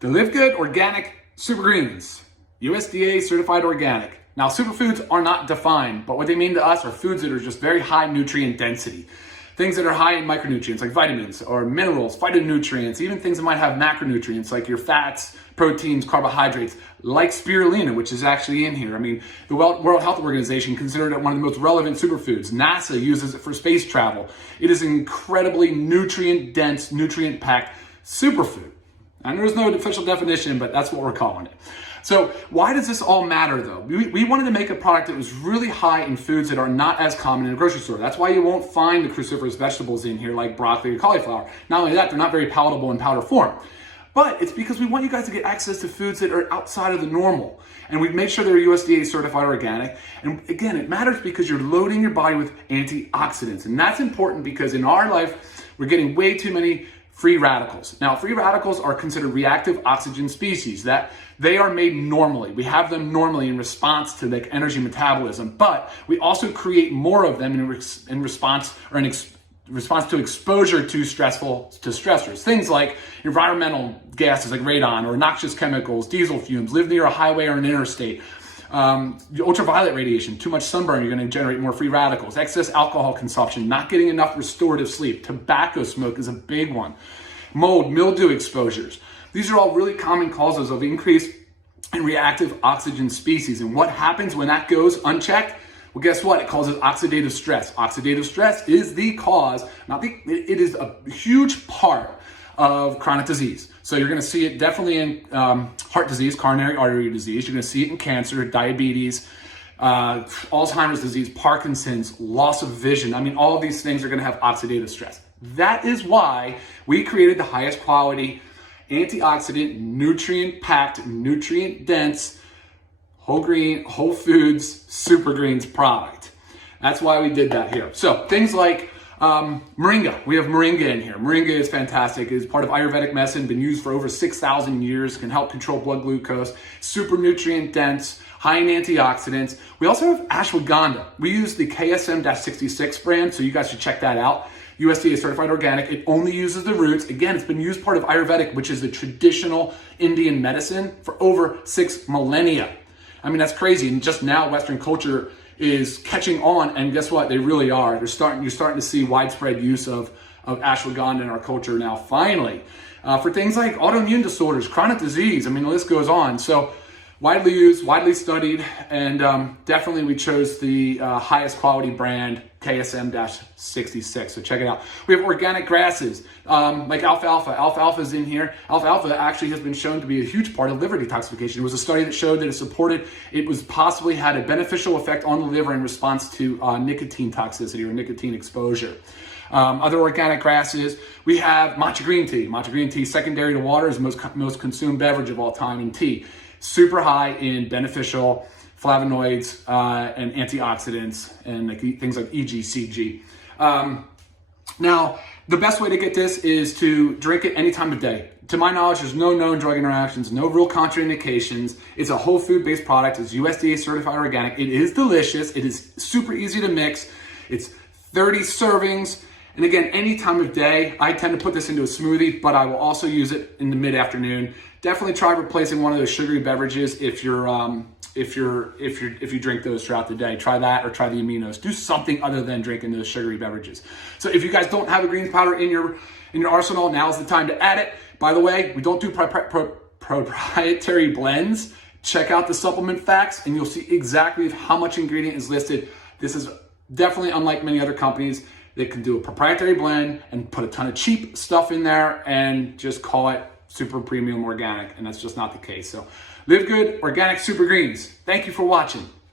The LiveGood Organic Super Greens, USDA certified organic. Now, superfoods are not defined, but what they mean to us are foods that are just very high nutrient density. Things that are high in micronutrients like vitamins or minerals, phytonutrients, even things that might have macronutrients like your fats, proteins, carbohydrates, like spirulina, which is actually in here. I mean, the World Health Organization considered it one of the most relevant superfoods. NASA uses it for space travel. It is an incredibly nutrient-dense, nutrient-packed superfood. And there's no official definition, but that's what we're calling it. So why does this all matter though? We wanted to make a product that was really high in foods that are not as common in a grocery store. That's why you won't find the cruciferous vegetables in here like broccoli or cauliflower. Not only that, they're not very palatable in powder form. But it's because we want you guys to get access to foods that are outside of the normal. And we've made sure they're USDA certified organic. And again, it matters because you're loading your body with antioxidants. And that's important because in our life, we're getting way too many free radicals. Now, free radicals are considered reactive oxygen species, that they are made normally. We have them normally in response to like energy metabolism, but we also create more of them in response to exposure to stressors. Things like environmental gases like radon or noxious chemicals, diesel fumes, live near a highway or an interstate. Ultraviolet radiation, too much sunburn, you're going to generate more free radicals. Excess alcohol consumption, not getting enough restorative sleep. Tobacco smoke is a big one. Mold, mildew exposures. These are all really common causes of increase in reactive oxygen species. And what happens when that goes unchecked? Well, guess what? It causes oxidative stress. Oxidative stress is the cause, it is a huge part of chronic disease. So you're going to see it definitely in heart disease, coronary artery disease. You're going to see it in cancer, diabetes, Alzheimer's disease, Parkinson's, loss of vision. I mean, all of these things are going to have oxidative stress. That is why we created the highest quality, antioxidant, nutrient-packed, nutrient-dense, whole foods, super greens product. That's why we did that here. So things like moringa. We have moringa in here. Moringa is fantastic. It is part of Ayurvedic medicine, been used for over 6,000 years, can help control blood glucose, super nutrient dense, high in antioxidants. We also have ashwagandha. We use the KSM-66 brand, so you guys should check that out. USDA certified organic. It only uses the roots. Again, it's been used part of Ayurvedic, which is the traditional Indian medicine for over 6 millennia. I mean, that's crazy. And just now Western culture is catching on, and guess what? They really are. You're starting to see widespread use of ashwagandha in our culture now, finally. For things like autoimmune disorders, chronic disease, I mean, the list goes on. So widely used, widely studied, and definitely we chose the highest quality brand, KSM-66, so check it out. We have organic grasses, like alfalfa. Alfalfa is in here. Alfalfa actually has been shown to be a huge part of liver detoxification. There was a study that showed that it was possibly had a beneficial effect on the liver in response to nicotine toxicity or nicotine exposure. Other organic grasses, we have matcha green tea. Matcha green tea, secondary to water, is the most consumed beverage of all time in tea. Super high in beneficial flavonoids and antioxidants and things like EGCG. Now, the best way to get this is to drink it any time of day. To my knowledge, there's no known drug interactions, no real contraindications. It's a whole food-based product. It's USDA certified organic. It is delicious. It is super easy to mix. It's 30 servings. And again, any time of day. I tend to put this into a smoothie, but I will also use it in the mid-afternoon. Definitely try replacing one of those sugary beverages if you drink those throughout the day. Try that or try the aminos. Do something other than drinking those sugary beverages. So if you guys don't have a greens powder in your arsenal, now's the time to add it. By the way, we don't do proprietary blends. Check out the supplement facts and you'll see exactly how much ingredient is listed. This is definitely unlike many other companies that can do a proprietary blend and put a ton of cheap stuff in there and just call it super premium organic, and that's just not the case. So LiveGood Organic Super Greens. Thank you for watching.